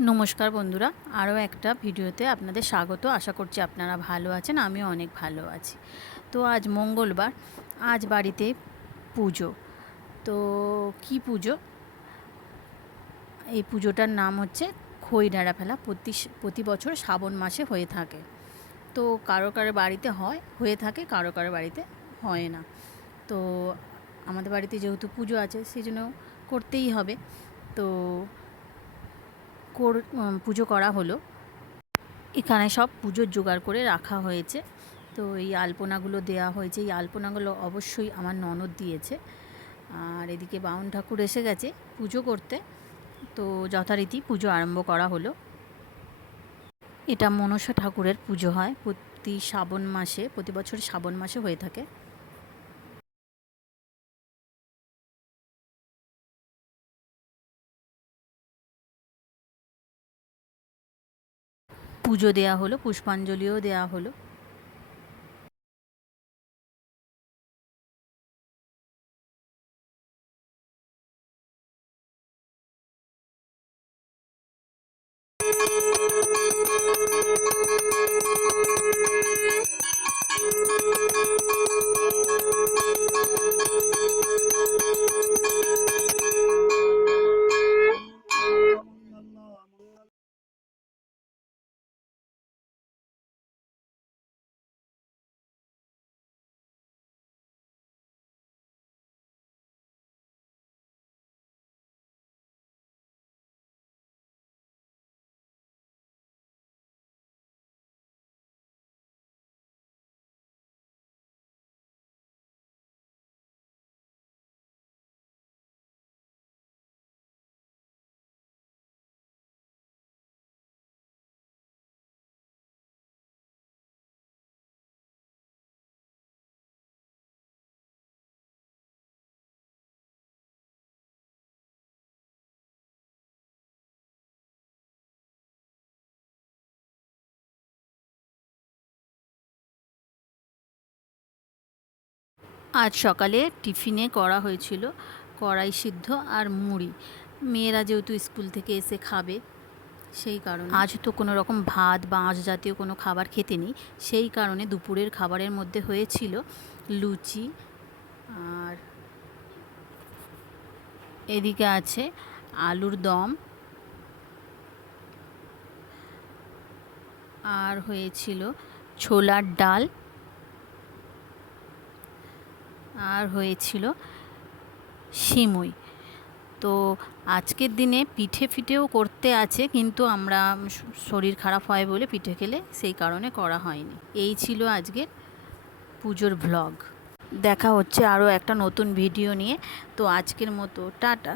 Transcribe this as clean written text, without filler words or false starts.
নমস্কার বন্ধুরা, আরও একটা ভিডিওতে আপনাদের স্বাগত। আশা করছি আপনারা ভালো আছেন, আমিও অনেক ভালো আছি। তো আজ মঙ্গলবার, আজ বাড়িতে পুজো। তো কি পুজো? এই পুজোটার নাম হচ্ছে খই নাড়া ফেলা। প্রতি বছর শ্রাবণ মাসে হয়ে থাকে। তো কারো কারো বাড়িতে হয়ে থাকে, কারো কারো বাড়িতে হয় না। তো আমাদের বাড়িতে যেহেতু পুজো আছে, সেই জন্য করতেই হবে। তো পুজো করা হলো। এখানে সব পুজোর জোগাড় করে রাখা হয়েছে। তো এই আলপনাগুলো দেয়া হয়েছে। এই আলপনাগুলো অবশ্যই আমার ননদ দিয়েছে। আর এদিকে বামুন ঠাকুর এসে গেছে পুজো করতে। তো যথারীতি পুজো আরম্ভ করা হলো। এটা মনসা ঠাকুরের পুজো হয় প্রতি বছর শ্রাবণ মাসে হয়ে থাকে। পুজো দেয়া হলো, পুষ্পাঞ্জলিও দেয়া হলো। আজ সকালে টিফিনে করা হয়েছিল কড়াই সিদ্ধ আর মুড়ি। মেয়েরা যেহেতু স্কুল থেকে এসে খাবে, সেই কারণে আজ তো কোনো রকম ভাত বা আঁশ জাতীয় কোনো খাবার খেতে নেই। সেই কারণে দুপুরের খাবারের মধ্যে হয়েছিল লুচি, আর এদিকে আছে আলুর দম, আর হয়েছিল ছোলার ডাল, আর হয়েছিল সিমুই। তো আজকের দিনে পিঠেও করতে আছে, কিন্তু আমরা শরীর খারাপ হয় বলে পিঠে খেলে সেই কারণে করা হয়নি। এই ছিল আজকের পুজোর ভ্লগ। দেখা হচ্ছে আরও একটা নতুন ভিডিও নিয়ে। তো আজকের মতো টাটা।